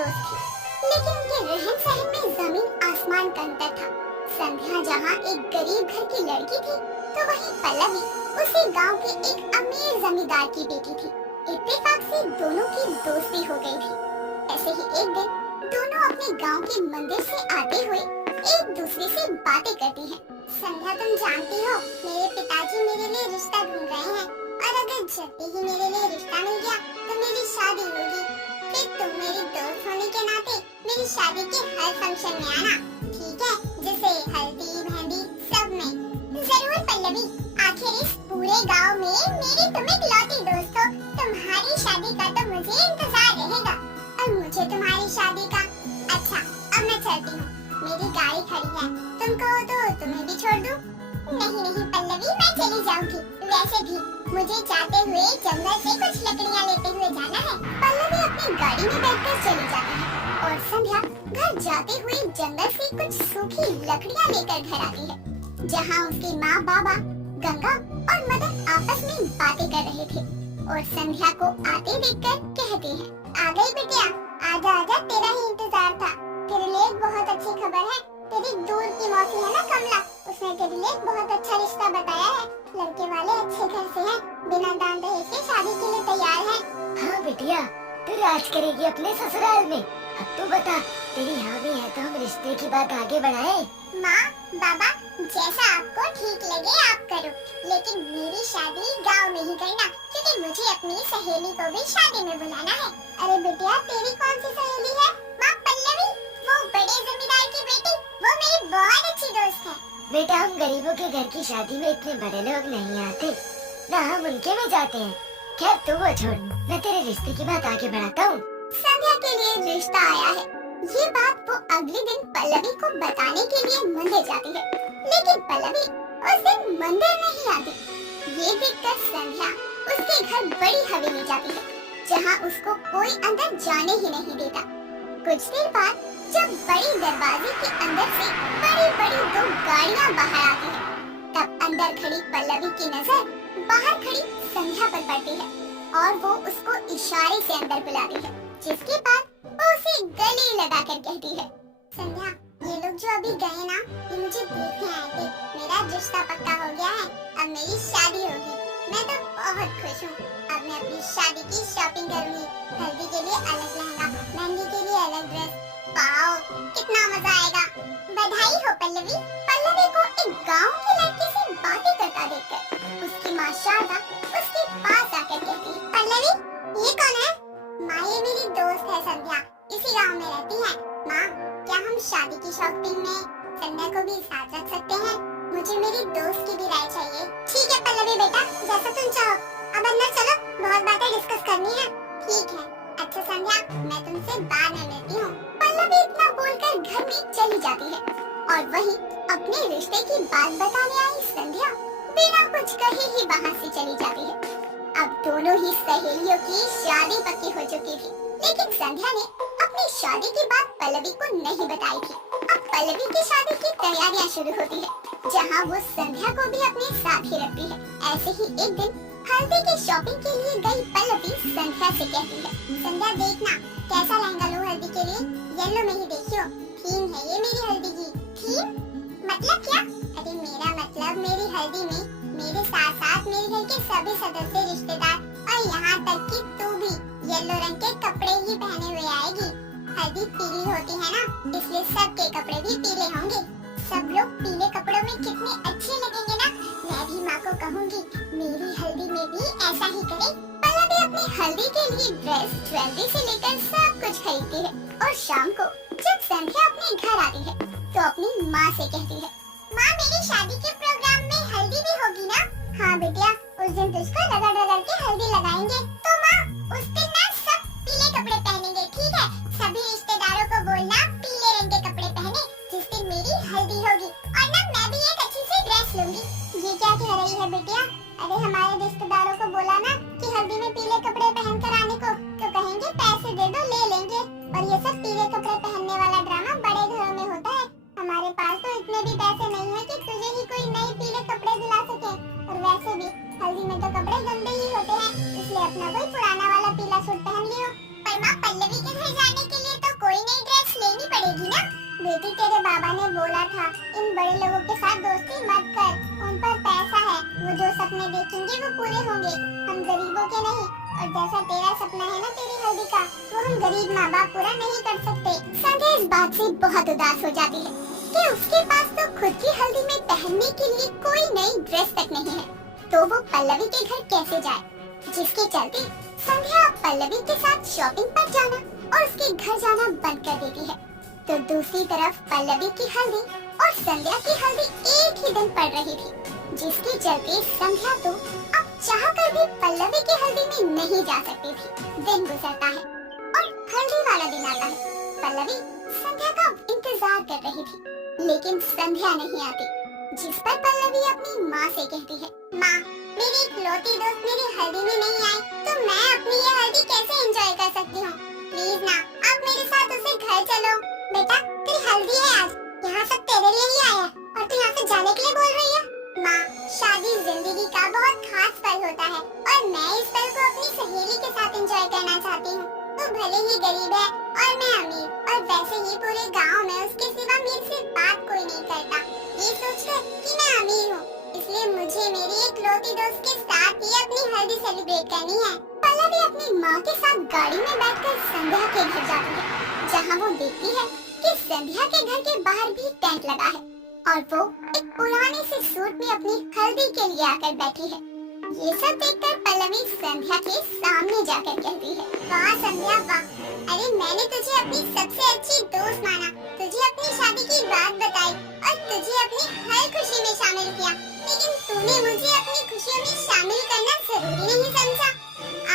दोस्त थी, लेकिन उनके रहन सहन में जमीन आसमान का अंतर था। संध्या जहाँ एक गरीब घर की लड़की थी, तो वहीं पल्लवी उसी गांव के एक अमीर जमींदार की बेटी थी। इत्तेफाक से दोनों की दोस्ती हो गई थी। ऐसे ही एक दिन दोनों अपने गांव के मंदिर से आते हुए एक दूसरे से बातें करती हैं। संध्या, तुम जानती हो मेरे पिताजी मेरे लिए रिश्ता ढूंढ रहे हैं, और अगर जल्दी ही मेरे लिए रिश्ता मिल गया तो मेरी शादी होगी। फिर तुम मेरी दोस्त होने के नाते मेरी शादी के हर फंक्शन में आना, ठीक है? जैसे हल्दी मेहंदी सब में। जरूर पल्लवी, आखिर इस पूरे गांव में मेरी तुम इकलौती दोस्त हो, तुम्हारी शादी का तो मुझे इंतजार रहेगा, और मुझे तुम्हारी शादी का। अच्छा, अब मैं चलती हूँ, मेरी गाड़ी खड़ी है, तुम कहो तो तुम्हें भी छोड़ दूँ? नहीं नहीं पल्लवी, मैं चली जाऊंगी। वैसे भी मुझे जाते हुए जंगल से कुछ लकड़ियाँ लेते हुए जाना है। पल्लवी अपनी गाड़ी में बैठकर चली जाती है और संध्या घर जाते हुए जंगल से कुछ सूखी लकड़ियाँ लेकर घर आती है, जहाँ उसकी माँ बाबा गंगा और मदन आपस में बातें कर रहे थे, और संध्या को आते देखकर कहते हैं, आ गई बिटिया, आजा आजा, तेरा ही इंतजार था। तेरे लिए एक बहुत अच्छी खबर है। तेरी दूर की मौसी है ना कमला, उसने तेरे लिए एक बहुत अच्छा रिश्ता बताया है। लड़के वाले अच्छे घर से हैं, बिना दान दहेज के शादी के लिए तैयार है। हाँ बिटिया, तू राज करेगी अपने ससुराल में। अब तू बता, तेरी हामी है तो हम रिश्ते की बात आगे बढ़ाए। माँ बाबा, जैसा आपको ठीक लगे आप करो, लेकिन मेरी शादी गांव में ही करना, क्योंकि मुझे अपनी सहेली को भी शादी में बुलाना है। अरे बिटिया, तेरी कौन सी सहेली है? माँ पल्लवी, वो बड़े जमींदार की बेटी, वो मेरी बहुत अच्छी दोस्त है। बेटा, हम गरीबों के घर की शादी में इतने बड़े लोग नहीं आते, ना हम उनके में जाते हैं। खैर तू वो छोड़, मैं तेरे रिश्ते की बात आगे बढ़ाता हूँ। संध्या के लिए रिश्ता आया है, ये बात वो अगले दिन पल्लवी को बताने के लिए मंदिर जाती है, लेकिन पल्लवी उस दिन मंदिर नहीं आती। ये देखकर संध्या उसके घर बड़ी हवेली जाती है, जहाँ उसको कोई अंदर जाने ही नहीं देता। कुछ देर बाद जब बड़ी दरवाजे के अंदर से बड़ी बड़ी दो गाड़ियाँ बाहर आती हैं, तब अंदर खड़ी पल्लवी की नजर बाहर खड़ी संध्या पर पड़ती है, और वो उसको इशारे से अंदर बुलाती है, जिसके बाद वो उसे गले लगाकर कहती है, संध्या, ये लोग जो अभी गए ना, ये मुझे देखने आए थे। मेरा रिश्ता पक्का हो गया है, अब मेरी शादी होगी। मैं तो बहुत खुश हूँ। अब मैं अपनी शादी की शॉपिंग करूंगी। हल्दी के लिए अलग लहंगा, मेहंदी के लिए अलग ड्रेस। वाओ, कितना मजा आएगा। बधाई हो पल्लवी। पल्लवी को एक गांव की लड़की से बातें करता देखकर उसकी माँ शारदा उसके पास आकर कहती है, पल्लवी, ये कौन है? माँ, ये मेरी दोस्त है संध्या, इसी गांव में रहती है। माँ, क्या हम शादी की शॉपिंग में संध्या को भी साथ रख सकते हैं? मुझे मेरी दोस्त की भी राय चाहिए। ठीक है पल्लवी बेटा, जैसा तुम चाहो। अब अंदर चलो, बहुत बातें डिस्कस करनी है। ठीक है। अच्छा संध्या, मैं तुमसे बाद में मिलती हूँ। पल्लवी इतना बोलकर घर में चली जाती है, और वहीं अपने रिश्ते की बात बताने आई संध्या बिना कुछ कहे ही वहाँ से चली जाती है। अब दोनों ही सहेलियों की शादी पक्की हो चुकी थी, लेकिन संध्या ने अपनी शादी की बात पल्लवी को नहीं बताई थी। अब पल्लवी की शादी की तैयारियां शुरू होती है, जहाँ वो संध्या को भी अपने साथ ही रखती है। ऐसे ही एक दिन हल्दी की शॉपिंग के लिए गई पल्लवी संध्या से कहती है, संध्या देखना, कैसा लहंगा लूं हल्दी के लिए? येलो में ही देखियो, थीम है ये मेरी हल्दी की। थीम मतलब क्या? अरे मेरा मतलब मेरी हल्दी में मेरे साथ साथ मेरे घर के सभी सदस्य, रिश्तेदार और यहाँ तक कि तू भी येलो रंग के कपड़े ही पहने हुए आएगी। हल्दी पीली होती है ना, इसलिए सबके कपड़े भी पीले होंगे। सब लोग पीले कपड़ों में कितने अच्छे लगेंगे ना। मैं भी माँ को कहूँगी मेरी हल्दी में भी ऐसा ही करे। पल्लवी अपनी हल्दी के लिए ड्रेस, ज्वेलरी से लेकर सब कुछ खरीदती है, और शाम को जब संध्या अपने घर आती है तो अपनी माँ से कहती है, माँ, मेरी शादी के प्रोग्राम में हल्दी भी होगी ना? हाँ बेटिया, उस दिन तुझको रगड़ रगड़ के हल्दी लगाएंगे। तो माँ, उस दिन ना सब पीले कपड़े पहनेंगे, ठीक है? सभी रिश्तेदारों को बोलना पीले रंग के कपड़े पहने, जिस दिन मेरी हल्दी होगी। और ना मैं भी एक अच्छी सी ड्रेस लूंगी। ये क्या कह रही है बेटिया? अरे हमारे रिश्तेदारों को बोला ना कि हल्दी में पीले कपड़े पहन कर आने को, तो कहेंगे पैसे दे दो, ले लेंगे। और ये सब पीले कपड़े पहनने वाला ड्रामा बड़े घरों में होता है। हमारे पास तो इतने भी पैसे नहीं है कि तुझे ही कोई नए पीले कपड़े दिला सके। और वैसे भी हल्दी में तो कपड़े गंदे ही होते हैं, इसलिए अपना कोई पुराना वाला पीला सूट पहन लियो। पर माँ, पल्लवी के घर जाने के लिए तो बेटी तेरे बाबा ने बोला था इन बड़े लोगों के साथ दोस्ती मत कर, उन पर पैसा है, वो जो सपने देखेंगे वो पूरे होंगे, हम गरीबों के नहीं। और जैसा तेरा सपना है ना तेरी हल्दी का, वो हम गरीब माँ बाप पूरा नहीं कर सकते। संध्या इस बात से बहुत उदास हो जाती है कि उसके पास तो खुद की हल्दी में पहनने के लिए कोई नई ड्रेस तक नहीं है, तो वो पल्लवी के घर कैसे जाए, जिसके चलते संध्या पल्लवी के साथ शॉपिंग पर जाना और उसके घर जाना बंद कर देती है। तो दूसरी तरफ पल्लवी की हल्दी और संध्या की हल्दी एक ही दिन पड़ रही थी, जिसके चलते संध्या तो अब चाहकर भी पल्लवी की हल्दी में नहीं जा सकती थी। दिन गुजरता है और हल्दी वाला दिन आता है। पल्लवी संध्या का इंतजार कर रही थी, लेकिन संध्या नहीं आती, जिस पर पल्लवी अपनी माँ से कहती है, माँ मेरी इकलौती दोस्त मेरी हल्दी में नहीं आई, तो मैं अपनी ये हल्दी कैसे एंजॉय कर सकती हूँ? प्लीज ना, आप मेरे साथ उसे घर चलो। बेटा तेरी हल्दी है आज, यहाँ सब तेरे लिए ही आया है और तू यहाँ से जाने के लिए बोल रही है? माँ शादी जिंदगी का बहुत खास पल होता है और मैं इस पल को अपनी सहेली के साथ एंजॉय करना चाहती हूँ। वो भले ही गरीब है और मैं अमीर, और वैसे ही पूरे गांव में उसके सिवा मेरे से बात कोई नहीं करता। ये सोचकर कि मैं अमीर हूँ, इसलिए मुझे मेरी इकलौती दोस्त के साथ ही अपनी हल्दी सेलिब्रेट करनी है। पल्लवी अपनी माँ के साथ गाड़ी में बैठकर संध्या के घर जाती है, जहाँ वो देखती है कि संध्या के घर के बाहर भी टेंट लगा है और वो एक पुराने से सूट में अपनी हल्दी के लिए आकर बैठी है। ये सब देखकर पल्लवी संध्या के सामने जाकर कहती है, वाह संध्या वाह, अरे मैंने तुझे अपनी सबसे अच्छी दोस्त माना, तुझे अपनी शादी की बात बताई और तुझे अपनी हर खुशी में शामिल किया, लेकिन तूने मुझे अपनी खुशियों में शामिल करना जरूरी नहीं समझा।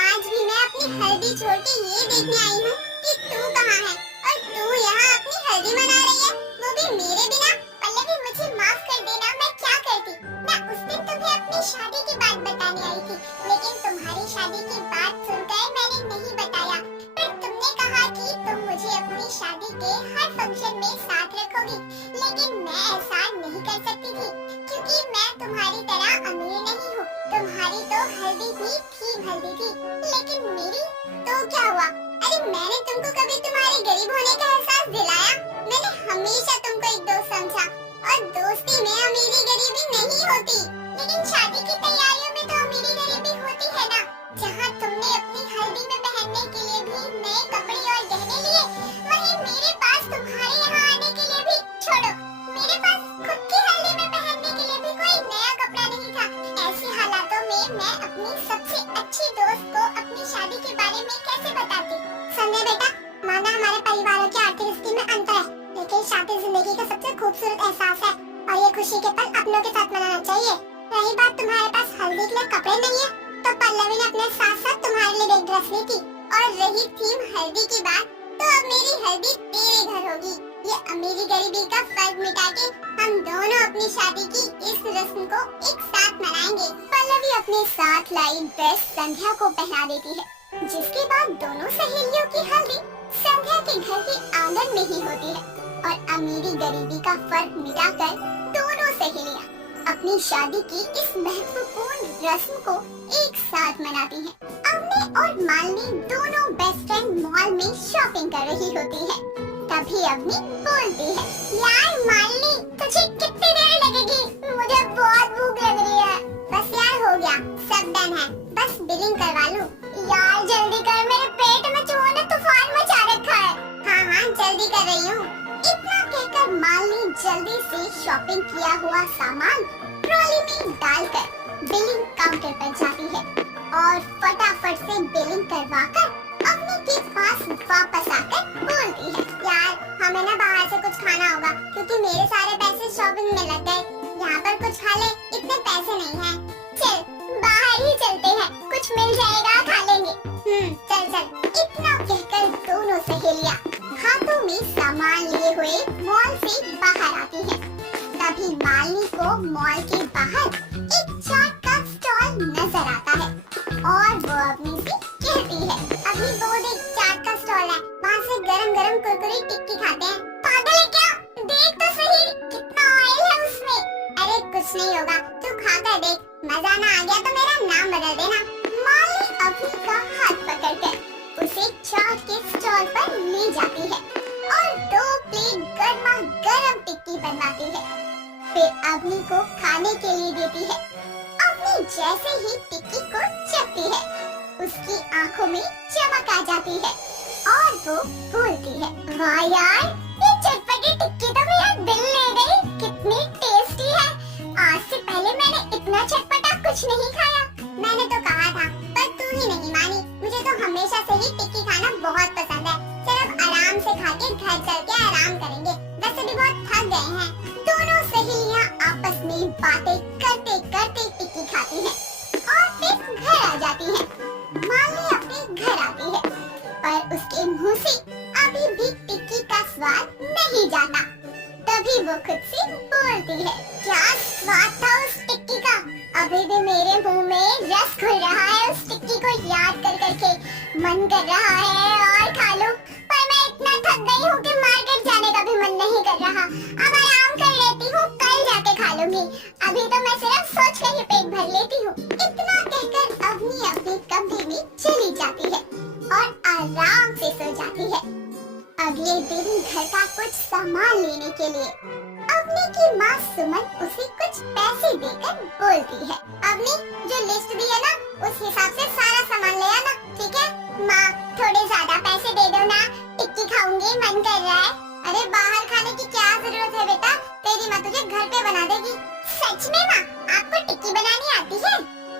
आज भी मैं अपनी हल्दी छोड़ के ये देखने आई हूँ कि तू कहाँ है और तू यहाँ अपनी हल्दी मना रही है, वो भी मेरे बिना। पल्लवी मुझे माफ कर देना, मैं क्या करती, मैं उस दिन तुम्हें अपनी शादी की बात बताने आई थी, लेकिन तुम्हारी शादी की बात सुनकर मैंने नहीं बताया। पर तुमने कहा कि तुम मुझे अपनी शादी के हर फंक्शन में साथ रखोगी, लेकिन मैं ऐसा नहीं कर सकती थी क्योंकि मैं तुम्हारी तरह अमीर नहीं हूँ। तुम्हारी तो हल्दी भी थी हल्दी थी, लेकिन मेरी तो क्या हुआ? अरे मैंने तुमको कभी तुम्हारे गरीब होने का एहसास दिलाया? मैंने हमेशा तुमको एक दोस्त समझा और दोस्ती में अमीरी गरीबी नहीं होती, लेकिन शादी की तैयारियों में तो अमीरी गरीबी होती है ना। जहाँ तुमने अपनी हल्दी में पहनने के लिए भी नए कपड़े और गहने लिए, वहीं मेरे पास तुम्हारे यहाँ आने के लिए भी, छोड़ो मेरे पास खुद की हल्दी में पहनने के लिए भी कोई नया कपड़ा नहीं था। ऐसी हालातों में मैं अपनी सबसे अच्छी दोस्त को अपनी शादी के बारे में कैसे बताती? संध्या बेटा, माना हमारे परिवारों की आर्थिक स्थिति में अंतर है, लेकिन शादी जिंदगी का सबसे खूबसूरत एहसास है और ये खुशी के पल अपनों के साथ मनाना चाहिए। रही बात तुम्हारे पास हल्दी के लिए कपड़े नहीं है, तो पल्लवी ने अपने साथ साथ तुम्हारे लिए एक ड्रेस ली थी। और रही थीम हल्दी की बात, तो अब मेरी हल्दी तेरे घर होगी। ये अमीरी गरीबी का फर्क मिटा के हम दोनों अपनी शादी की इस रस्म को एक साथ मनाएंगे। पल्लवी अपने साथ लाई ड्रेस संध्या को पहना देती है, जिसके बाद दोनों सहेलियों की हल्दी संध्या के घर के आंगन में ही होती है और अमीरी गरीबी का फर्क मिटाकर दोनों सहेलियां अपनी शादी की इस महत्वपूर्ण रस्म को एक साथ मनाती हैं। अवनी और मालिनी दोनों बेस्ट फ्रेंड मॉल में शॉपिंग कर रही होती है। तभी अवनी बोलती है, यार मालिनी तुझे कितनी देर लगेगी? मुझे बहुत भूख लग रही है। बस यार हो गया, सब डन है, बस बिलिंग करवा लूं। यार जल्दी कर, मेरे पेट में चूहों ने तूफान मचा रखा है। हाँ जल्दी कर रही हूँ। इतना कहकर मालिनी जल्दी से शॉपिंग किया हुआ सामान ट्रॉली में डालकर बिलिंग काउंटर पर जाती है और फटाफट से बिलिंग करवाकर अवनी के पास वापस आकर बोलती है, यार हमें ना बाहर से कुछ खाना होगा क्योंकि मेरे सारे पैसे शॉपिंग में लग गए। यहाँ पर कुछ खा ले, इतने पैसे नहीं हैं। चल बाहर ही चलते हैं, कुछ मिल जाएगा खा लेंगे। चल। इतना कहकर दोनों सहेलियां हाथों में सामान लिए हुए मॉल से बाहर आती हैं। तभी मालिनी को मॉल के बाहर एक चाट का स्टॉल नजर आता है और वो अवनी से कहती है, अभी वो देख चाट का स्टॉल है, वहाँ से गरम कुरकुरे टिक्की खाते हैं। पागल है क्या? देख तो सही कितना ऑयल है उसमें। अरे कुछ नहीं होगा, तू खा कर देख, मजा ना आ गया तो मेरा नाम बदल देना। मालिनी अवनी का हाथ पकड़कर उसे चाट के स्टॉल पर ले जाती है और 2 प्लेट गर्मा लगाती है, फिर अवनी को खाने के लिए देती है। अवनी जैसे ही टिक्की को चखती है, उसकी आंखों में चमक आ जाती है और वो बोलती है, वाह यार, ये चटपटी टिक्की तो मेरा दिल ले गई, कितनी टेस्टी है। आज से पहले मैंने इतना चटपटा कुछ नहीं खाया। मैंने तो कहा था, पर तू ही नहीं मानी। मुझे तो हमेशा से ही टिक्की खाना बहुत पसंद है। चल अब आराम से खा के घर चल के आराम करेंगे, वैसे भी बहुत थक गए हैं। दोनों सहेलियां आपस में बातें करते करते टिक्की खाती हैं और फिर घर आ जाती हैं। माली अपने घर आती है, पर उसके मुंह से अभी भी टिक्की का स्वाद नहीं जाता। तभी वो खुद से बोलती है, क्या स्वाद था उस टिक्की का। अभी भी मेरे मुंह में रस घुल रहा है। उस टिक्की को याद कर करके मन कर रहा है और खा लूं, पर मैं इतना थक गई हूँ कि मार्केट जाने का भी मन नहीं कर रहा। अब आराम कर लेती हूँ, कल जाके खा लूंगी। अभी तो मैं सिर्फ सोच के ही पेट भर लेती हूँ। इतना कहकर अवनी अपने कमरे में चली जाती है और आराम से सो जाती है। अगले दिन घर का कुछ सामान लेने के लिए अवनी की माँ सुमन उसे कुछ पैसे देकर बोलती है, अवनी जो लिस्ट दी है ना, उस हिसाब से सारा सामान ले आना, ठीक है। माँ थोड़े ज्यादा पैसे दे दो ना, टिक्की खाऊंगी, मन कर रहा है। अरे बाहर खाने की क्या जरूरत है बेटा, तेरी माँ तुझे घर पे बना देगी। सच में माँ, आपको टिक्की बनानी आती है?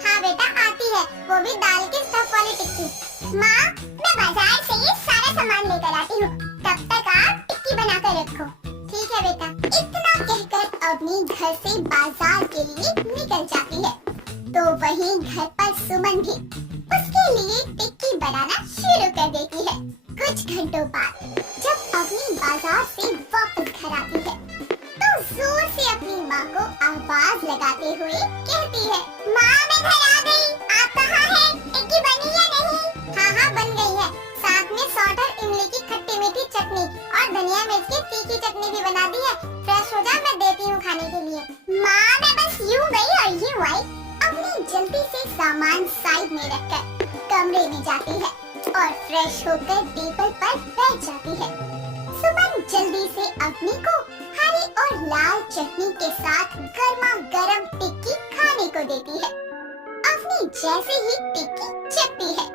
हाँ बेटा आती है, वो भी दाल की स्टफ वाली टिक्की। माँ मैं बाजार से ये सारा सामान लेकर आती हूँ, तब तक आप टिक्की बना कर रखो। ठीक है बेटा। इतना कहकर अवनी घर से बाजार के लिए निकल जाती है, तो वहीं घर पर सुमन भी उसके लिए टिक्की बनाना शुरू कर देती है। कुछ घंटों बाद जब अवनी बाजार से वापस घर आती है, तो जोर से अपनी माँ को आवाज लगाते हुए कहती है, माँ मैं घर आ गई, आप कहाँ हैं? टिक्की बनी या नहीं? हाँ हाँ बन गई है, साथ में सौंठ और इमली की खट्टी मीठी चटनी और धनिया मिर्च की तीखी चटनी भी बना दी है। फ्रेश हो जा, मैं देती हूँ खाने के लिए। माँ मैं बस यूँ गई और यूँ आई। अवनी जल्दी से सामान साइड में रखकर कमरे में जाती है और फ्रेश होकर टेबल पर बैठ जाती है। सुमन जल्दी से अवनी को हरी और लाल चटनी के साथ गर्मा गर्म टिक्की खाने को देती है। अवनी जैसे ही टिक्की चखती है,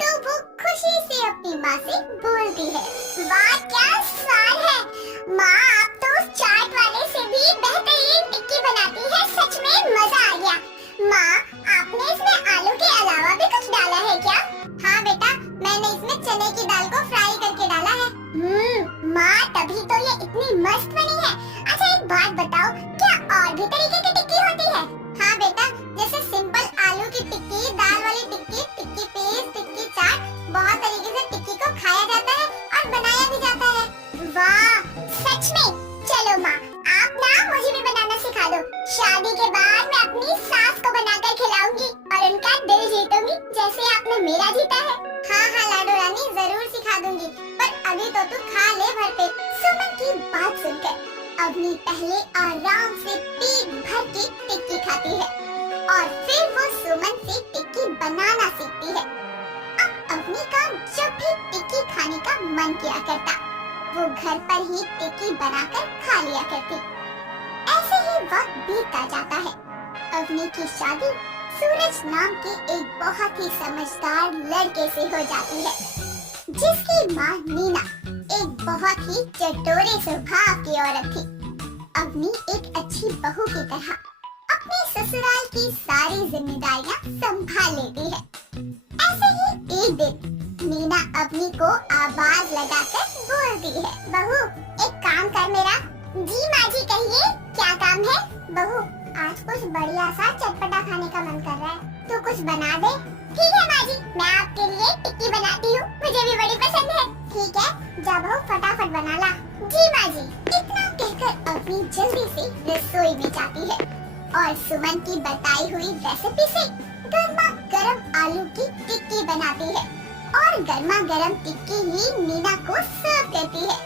तो वो खुशी से अपनी माँ से बोलती है, वाह क्या स्वाद है। माँ आप तो उस चाट वाले से भी बेहतरीन टिक्की बनाती है, सच में मजा आ गया। माँ आपने इसमें आलू के अलावा भी कुछ डाला है क्या? हाँ बेटा, मैंने इसमें चने की दाल को फ्राई करके डाला है। माँ तभी तो ये इतनी मस्त बनी है। अच्छा एक बात बताओ, क्या और भी तरीके की टिक्की होती है? हाँ बेटा, जैसे सिंपल आलू की टिक्की, दाल वाली टिक्की, टिक्की पेस्ट, टिक्की चाट, बहुत तरीके से टिक्की को खाया जाता है और बनाया भी जाता है। वाह सच में। चलो माँ आप ना मुझे भी बनाना सिखा दो। शादी के बाद मैं अपनी सास को बनाकर खिलाऊंगी और उनका दिल जीतूंगी, जैसे आपने मेरा जीता है। हाँ हाँ लाडो रानी, जरूर सिखा दूंगी, पर अभी तो तू खा ले भर पेट। सुमन की बात सुनकर अवनी पहले आराम से पेट भर के टिक्की खाती है और फिर वो सुमन से टिक्की बनाना सीखती है। अब अवनी का जब भी टिक्की खाने का मन किया करता, वो घर पर ही टिक्की बनाकर खा लिया करती। ऐसे ही वक्त बीतता जाता है। अवनी की शादी सूरज नाम के एक बहुत ही समझदार लड़के से हो जाती है, जिसकी माँ नीना एक बहुत ही चटोरे स्वभाव की औरत थी। अवनी एक अच्छी बहू की तरह अपने ससुराल की सारी जिम्मेदारियां संभाल लेती है। ऐसे ही एक दिन नीना अवनी को आवाज लगाकर बोलती है, बहू एक काम कर मेरा। जी माँ जी कहिए, क्या काम है? बहू आज कुछ बढ़िया सा चटपटा खाने का मन कर रहा है, तो कुछ बना दे। ठीक है माँ जी, मैं आपके लिए टिक्की बनाती हूँ, मुझे भी बड़ी पसंद है। ठीक है, जा बहू फटाफट बना ला। जी माँ जी। इतना कहकर अवनी जल्दी से रसोई में जाती है और सुमन की बताई हुई रेसिपी से गर्मा गर्म आलू की टिक्की बनाती है और गर्मा गर्म टिक्की ही नीना को सर्व करती है।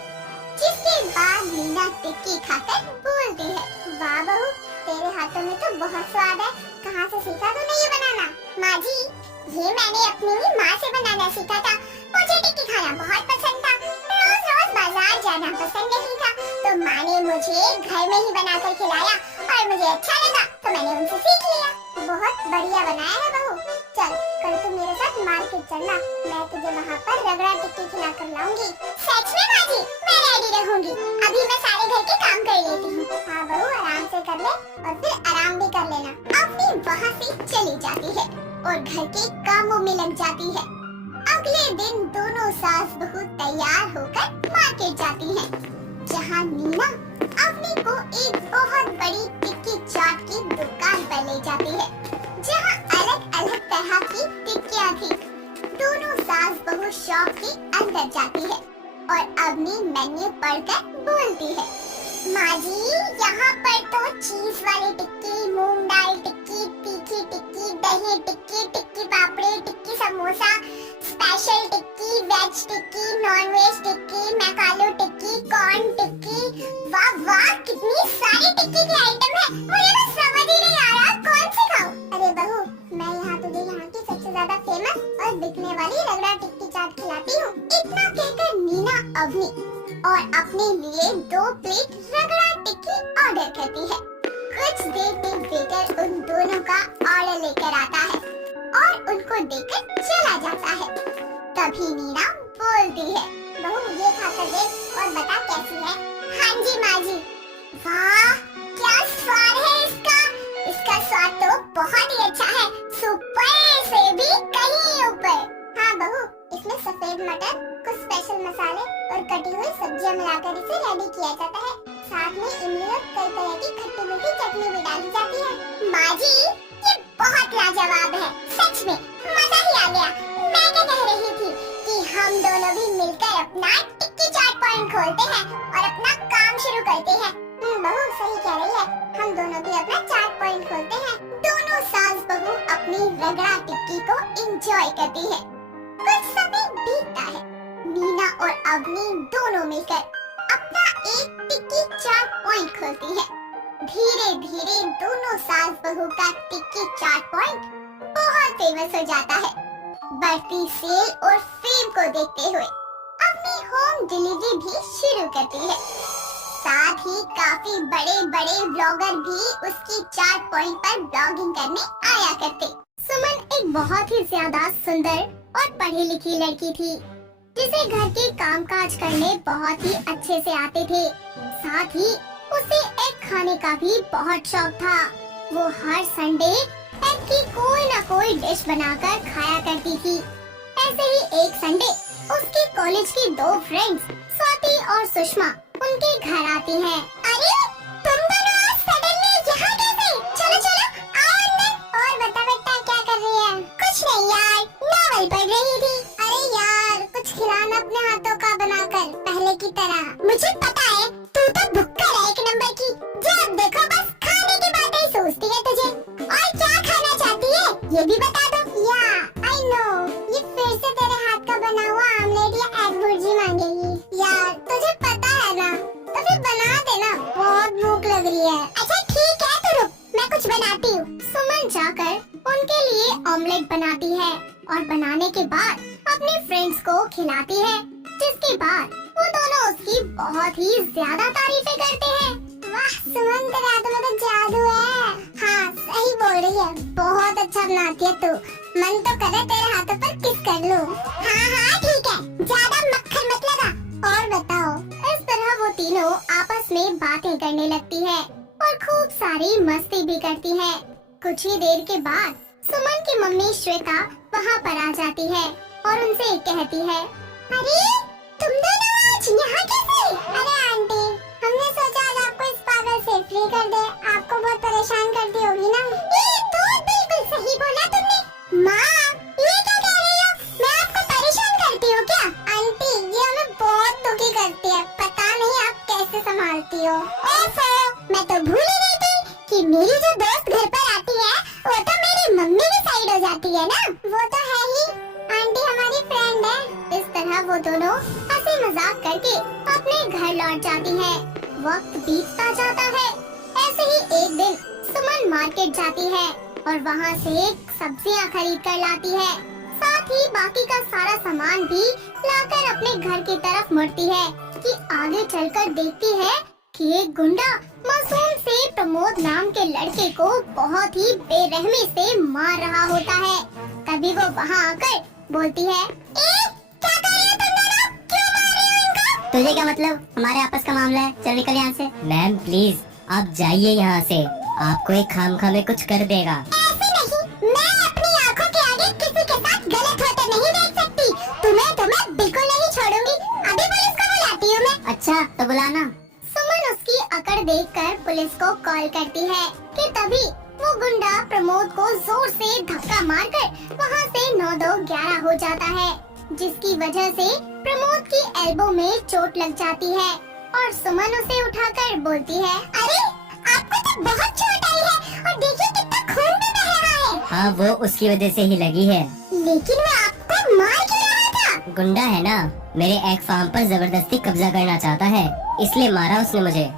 जिसके बाद नीना टिक्की खाकर बोलती है, वाह बहू तेरे हाथों में तो बहुत स्वाद है, कहाँ से सीखा तूने ये बनाना? माँ जी ये मैंने अपनी माँ से बनाना सीखा था, मुझे टिक्की खाना बहुत पसंद था, रोज रोज बाजार जाना पसंद नहीं था, तो माँ ने मुझे घर में ही बनाकर खिलाया और मुझे अच्छा लगा तो मैंने उनसे सीख लिया। बहुत बढ़िया बनाया है बहू। चल कल तुम मेरे साथ मार्केट चलना, मैं तुझे वहाँ पर रगड़ा टिक्की खिला कर लाऊंगी। सच में माँ जी, मैं रेडी रहूंगी। अभी मैं सारे घर के काम कर लेती हूँ। हाँ बहू, आराम से कर ले और फिर आराम भी कर लेना। अपनी वहाँ से चली जाती है और घर के कामों में लग जाती है। अगले दिन दोनों सास बहू तैयार होकर मार्केट जाती हैं, जहाँ नीना अवनी को एक बहुत बड़ी टिक्की चाट की दुकान पर ले जाती है, जहाँ अलग अलग तरह की टिक्कियाँ थी। दोनों सास बहू शॉप के अंदर जाती है और अवनी मेन्यू पढ़कर बोलती है, माँ जी यहाँ पर तो चीज वाली टिक्की, मूंग दाल टिक्की, तीखी टिक्की, दही टिक्की, टिक्की पापड़ी, टिक्की समोसा, स्पेशल टिक्की, वेज टिक्की, नॉन वेज टिक्की, मैकालो टिक्की, कॉर्न टिक्की। वाह वाह, कितनी सारी टिक्की की आइटम है। मुझे तो समझ ही नहीं आ रहा कौन सी खाऊं। अरे बहू, मैं यहाँ तुझे यहाँ की सबसे ज्यादा फेमस और बिकने वाली रगड़ा टिक्की चाट खिलाती हूँ। इतना कहकर नीना अवनी और अपने लिए 2 प्लेट रगड़ा टिक्की ऑर्डर करती है। कुछ देर में वेटर उन दोनों का ऑर्डर लेकर आता है और उनको देकर चला जाता है। तभी नीना बोलती है, बहू ये खाकर देख और बता कैसी है। हाँ जी माँ जी। वाह क्या स्वाद है इसका। इसका स्वाद तो बहुत ही अच्छा है, सुपर से भी कहीं ऊपर। हाँ बहू, इसमें सफेद मटर, कुछ स्पेशल मसाले और कटी हुई सब्जियां मिलाकर इसे रेडी किया जाता है। साथ में इमली और कई तरह की खट्टी मीठी चटनी भी डाली जाती है। माँ जी ये बहुत लाजवाब है, सच में मजा ही आ गया। मैं क्या कह रही थी कि हम दोनों भी मिलकर अपना टिक्की चाट पॉइंट खोलते हैं और अपना काम शुरू करते हैं। बहू सही कह रही है, हम दोनों भी अपना चाट पॉइंट खोलते हैं। दोनों सास बहू अपनी रगड़ा टिक्की को एंजॉय करती है। कुछ समय बीतता है। नीना और अवनी दोनों मिलकर अपना एक टिक्की चाट पॉइंट खोलती है। धीरे धीरे दोनों सास बहू का टिक्की चाट पॉइंट बहुत फेमस हो जाता है। बढ़ती सेल और फेम को देखते हुए अपनी होम डिलीवरी भी शुरू करती है। साथ ही काफी बड़े बड़े ब्लॉगर भी उसकी चाट पॉइंट पर ब्लॉगिंग करने आया करते। सुमन एक बहुत ही ज्यादा सुंदर और पढ़ी लिखी लड़की थी, जिसे घर के कामकाज करने बहुत ही अच्छे से आते थे। साथ ही उसे एग खाने का भी बहुत शौक था। वो हर संडे एग की कोई न कोई डिश बनाकर खाया करती थी। ऐसे ही एक संडे उसके कॉलेज की 2 फ्रेंड्स स्वाति और सुषमा उनके घर आती हैं। अरे तुम दोनों आज सडनली यहाँ कैसे? चलो चलो आओ अंदर। और बता बेटा क्या कर रही है? कुछ नहीं यार, नॉवेल पढ़ रही थी। अरे यार कुछ खिलाना अपने हाथों का बनाकर, पहले की तरह। मुझे पता है तू तो भुक्कड़ है एक नंबर की। जब देखो बस खाने की बातें ही सोचती है तुझे। और क्या खाना चाहती है ये भी बता दो। या आई नो, ये फिर से तेरे हाथ का बना हुआ आमलेट या एग भुर्जी मांगेगी। यार तुझे पता है ना, तो फिर बना देना, बहुत भूख लग रही है। अच्छा ठीक है तो रुक, मैं कुछ बनाती हूँ। सुमन जाकर उनके लिए ऑमलेट बनाती है और बनाने के बाद अपने फ्रेंड्स को खिलाती है, जिसके बाद वो दोनों उसकी बहुत ही ज्यादा तारीफें करते हैं। वाह सुमन, तेरे हाथों में तो जादू है। हाँ सही बोल रही है, बहुत अच्छा बनाती है तू। मन तो करे तेरे हाथों पर किस कर लूं। हाँ हाँ ठीक है, ज्यादा मक्खन मत लगा। और बताओ। इस तरह वो तीनों आपस में बातें करने लगती है और खूब सारी मस्ती भी करती है। कुछ ही देर के बाद सुमन की मम्मी श्वेता वहाँ पर आ जाती है और उनसे कहती है, अरे तुम दोनों आज यहाँ कैसे? अरे आंटी, हमने सोचा आज आपको इस पागल से फ्री कर दे, आपको बहुत परेशान करती होगी ना। ये तो बिल्कुल सही बोला तुमने। माँ ये क्या कह रही हो? मैं आपको परेशान करती हूँ क्या? आंटी ये हमें बहुत दुखी करती है, पता नहीं आप कैसे संभालती हो। ओफो, मैं तो भूल ही गई थी कि मेरी जो दोस्त घर पर आती है वो तो मेरी मम्मी की साइड हो जाती है ना। वो तो है ही, आंटी हमारी फ्रेंड है। इस तरह वो दोनों हंसी मजाक करके अपने घर लौट जाती है। वक्त बीतता जाता है। ऐसे ही एक दिन सुमन मार्केट जाती है और वहाँ से सब्जियाँ खरीद कर लाती है। साथ ही बाकी का सारा सामान भी लाकर अपने घर की तरफ मुड़ती है कि आगे चलकर देखती है कि एक गुंडा मासूम से प्रमोद नाम के लड़के को बहुत ही बेरहमी से मार रहा होता है। तभी वो वहाँ आकर बोलती है, क्या कर रहे हो तुम दोनों? क्यों मार रहे हो इनको? तुझे क्या मतलब? हमारे आपस का मामला है, चल निकल यहाँ से। मैम प्लीज आप जाइए यहाँ से, आपको एक खामखा में कुछ कर देगा। ऐसे नहीं, मैं अपनी आंखों के आगे किसी के साथ गलत होते नहीं देख सकती। तुम्हें तो मैं बिल्कुल नहीं छोड़ूंगी। अभी पुलिस को बुलाती हूँ मैं। अच्छा तो बुलाना। सुमन उसकी अकड़ देखकर पुलिस को कॉल करती है कि तभी वो गुंडा प्रमोद को जोर से धक्का मारकर वहाँ से 9-2-11 हो जाता है, जिसकी वजह से प्रमोद की एल्बो में चोट लग जाती है और सुमन उसे उठाकर बोलती है, अरे आपको तो बहुत चोट आई है और देखिए कितना खून भी बह रहा है। हाँ वो उसकी वजह से ही लगी है। लेकिन वो आपको मार क्यों रहा था? गुंडा है ना, मेरे एक फार्म पर जबरदस्ती कब्जा करना चाहता है, इसलिए मारा उसने मुझे।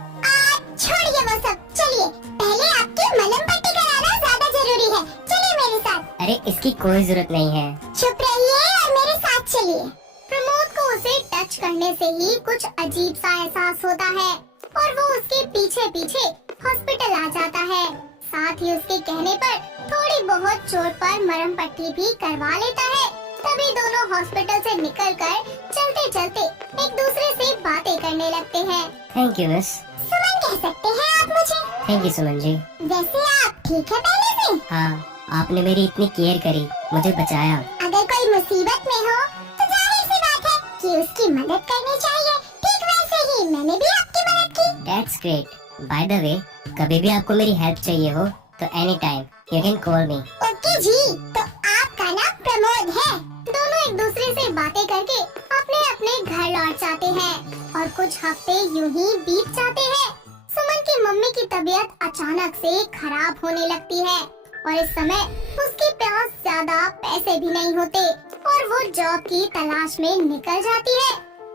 छोड़िए वो सब, चलिए पहले आपकी मलहम पट्टी कराना ज्यादा जरूरी है। चलिए मेरे साथ। अरे इसकी कोई जरूरत नहीं है। चुप रहिए और मेरे साथ चलिए। प्रमोद को उसे टच करने से ही कुछ अजीब सा एहसास होता है और वो उसके पीछे पीछे हॉस्पिटल आ जाता है। साथ ही उसके कहने पर थोड़ी बहुत चोट पर मरहम पट्टी भी करवा लेता है। तभी दोनों हॉस्पिटल से निकलकर चलते चलते एक दूसरे से बातें करने लगते हैं। Thank you miss. सुमन कह सकते हैं आप मुझे। Thank you Suman ji. वैसे आप ठीक है पहले से? हाँ आपने मेरी इतनी केयर करी, मुझे बचाया। अगर कोई मुसीबत में हो तो जाहिर सी बात है कि उसकी मदद करनी चाहिए। ठीक वैसे ही मैंने भी आपकी मदद की। That's great. By the way, कभी भी आपको मेरी हेल्प चाहिए हो तो any time you can call me. Okay जी, तो आपका नाम प्रमोद है। दोनों एक दूसरे से बातें करके अपने अपने घर लौट जाते हैं और कुछ हफ्ते यूं ही बीत जाते हैं। सुमन की मम्मी की तबीयत अचानक से खराब होने लगती है और इस समय उसके पास ज्यादा पैसे भी नहीं होते और वो जॉब की तलाश में निकल जाती है।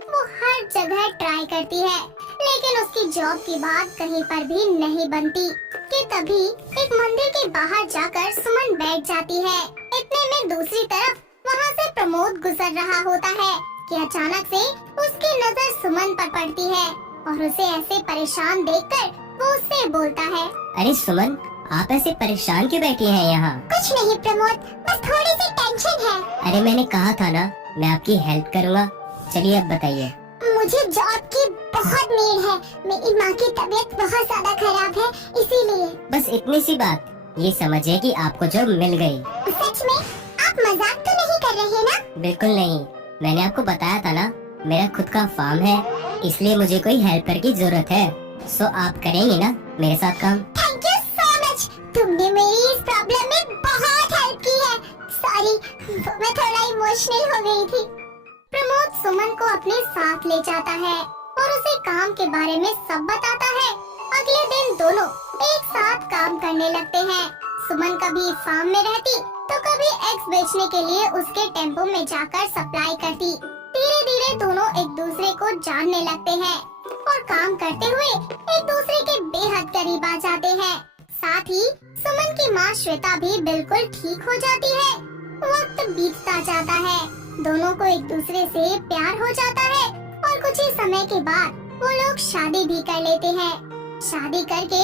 वो हर जगह ट्राई करती है लेकिन उसकी जॉब की बात कहीं पर भी नहीं बनती कि तभी एक मंदिर के बाहर जाकर सुमन बैठ जाती है। इतने में दूसरी तरफ वहाँ से प्रमोद गुजर रहा होता है कि अचानक से उसकी नजर सुमन पर पड़ती है और उसे ऐसे परेशान देखकर वो उससे बोलता है, अरे सुमन आप ऐसे परेशान क्यों बैठी हैं यहाँ? कुछ नहीं प्रमोद, बस थोड़ी सी टेंशन है। अरे मैंने कहा था ना मैं आपकी हेल्प करूँगा। चलिए अब बताइए। मुझे जॉब की बहुत नीड है। मेरी माँ की तबीयत बहुत ज्यादा खराब है, इसीलिए। बस इतनी सी बात, ये समझिए कि आपको जॉब मिल गई। सच में? आप मजाक तो नहीं कर रहे ना? बिल्कुल नहीं, मैंने आपको बताया था ना मेरा खुद का फार्म है, इसलिए मुझे कोई हेल्पर की जरूरत है। सो आप करेंगे ना मेरे साथ काम? थैंक यू सो मच, तुमने मेरी इस प्रॉब्लम में बहुत हेल्प की है। सॉरी, मैं थोड़ा इमोशनल हो गई थी। प्रमोद सुमन को अपने साथ ले जाता है और उसे काम के बारे में सब बताता है। अगले दिन दोनों एक साथ काम करने लगते हैं। सुमन कभी फार्म में रहती तो कभी एग्स बेचने के लिए उसके टेम्पो में जाकर सप्लाई करती। धीरे धीरे दोनों एक दूसरे को जानने लगते हैं और काम करते हुए एक दूसरे के बेहद करीब आ जाते हैं। साथ ही सुमन की माँ श्वेता भी बिल्कुल ठीक हो जाती है। वक्त बीतता जाता है, दोनों को एक दूसरे से प्यार हो जाता है और कुछ ही समय के बाद वो लोग शादी भी कर लेते हैं। शादी करके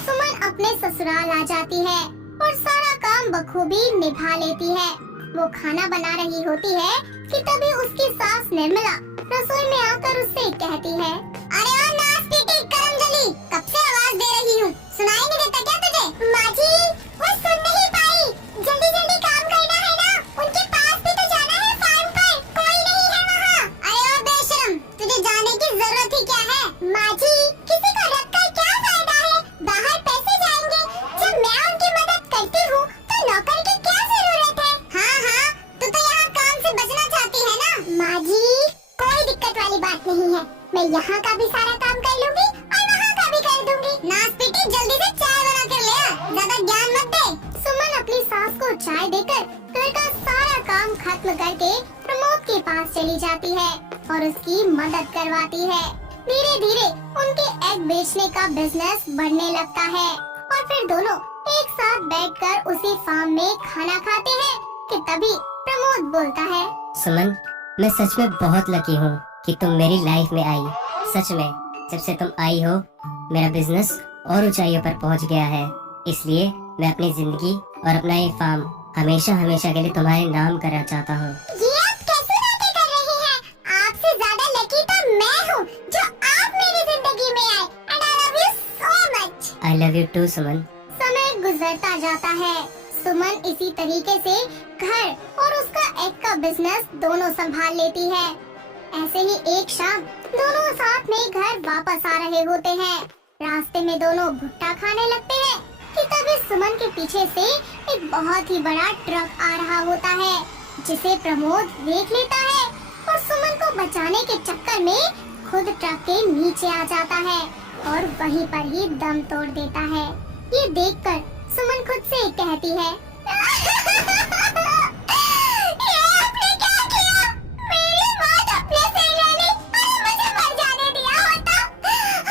सुमन अपने ससुराल आ जाती है और सारा काम बखूबी निभा लेती है। वो खाना बना रही होती है कि तभी उसकी सास निर्मला रसोई में आकर उससे कहती है, अरे ओ नास्तिक करमजली, कब से आवाज दे रही हूँ, सुनाई नहीं देता क्या तुझे? माँ जी, वो सुन नहीं पाई, जल्दी जल्दी काम करना है ना, उनके पास भी तो जाना है फार्म पर, कोई नहीं है वहाँ। अरे ओ बेशरम, तुझे जाने की जरूरत ही क्या है? माँ जी, किसी को रखकर क्या फायदा है, बाहर पैसे जाएंगे, जब मैं उनकी मदद करती हूँ तो नौकर की क्या जरूरत है? हाँ हाँ, तू तो यहाँ काम से बचना चाहती है ना? माँ जी, कोई दिक्कत वाली बात नहीं है, मैं यहाँ का भी सारा काम कर लूंगी और वहाँ का भी कर दूंगी। नासपीटी, जल्दी से चाय बना कर ले आ, ज्यादा ज्ञान मत दे। सुमन अपनी सास को चाय देकर घर का सारा काम खत्म करके प्रमोद के पास चली जाती है और उसकी मदद करवाती है। धीरे धीरे उनके एग बेचने का बिजनेस बढ़ने लगता है और फिर दोनों एक साथ बैठकर उसी फार्म में खाना खाते हैं कि तभी प्रमोद बोलता है, सुमन मैं सच में बहुत लकी हूँ कि तुम मेरी लाइफ में आई। सच में जब से तुम आई हो मेरा बिजनेस और ऊंचाइयों पर पहुंच गया है, इसलिए मैं अपनी जिंदगी और अपना ये फार्म हमेशा हमेशा के लिए तुम्हारे नाम करना चाहता हूँ। ये आप कैसी बातें कर रहे हैं? आपसे ज्यादा लकी तो मैं हूँ जो आप मेरी जिंदगी में आए। And I love you so much. I love you too Suman. समय गुजरता जाता है। सुमन इसी तरीके से घर और उसका एग का बिजनेस दोनों संभाल लेती है। ऐसे ही एक शाम दोनों साथ में घर वापस आ रहे होते हैं। रास्ते में दोनों भुट्टा खाने लगते हैं कि तभी सुमन के पीछे से एक बहुत ही बड़ा ट्रक आ रहा होता है, जिसे प्रमोद देख लेता है और सुमन को बचाने के चक्कर में खुद ट्रक के नीचे आ जाता है और वहीं पर ही दम तोड़ देता है। ये देखकर सुमन खुद से कहती है, ये आपने क्या किया? मेरी मौत अपने से ले ली और मुझे मर जाने दिया होता।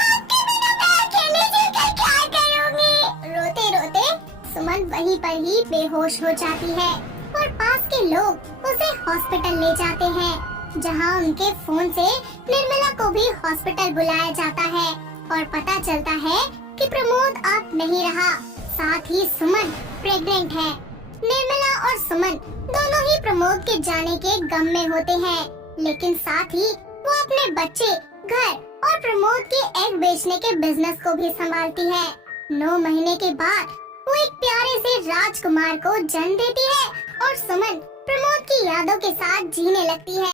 आपके बिना मैं अकेले जीकर क्या करूंगी? रोते रोते सुमन वहीं पर ही बेहोश हो जाती है और पास के लोग उसे हॉस्पिटल ले जाते हैं, जहां उनके फोन से निर्मला को भी हॉस्पिटल बुलाया जाता है और पता चलता है कि प्रमोद अब नहीं रहा, साथ ही सुमन प्रेग्नेंट है। निर्मला और सुमन दोनों ही प्रमोद के जाने के गम में होते हैं, लेकिन साथ ही वो अपने बच्चे, घर और प्रमोद के एग बेचने के बिजनेस को भी संभालती है। 9 महीने के बाद वो एक प्यारे से राजकुमार को जन्म देती है और सुमन प्रमोद की यादों के साथ जीने लगती है।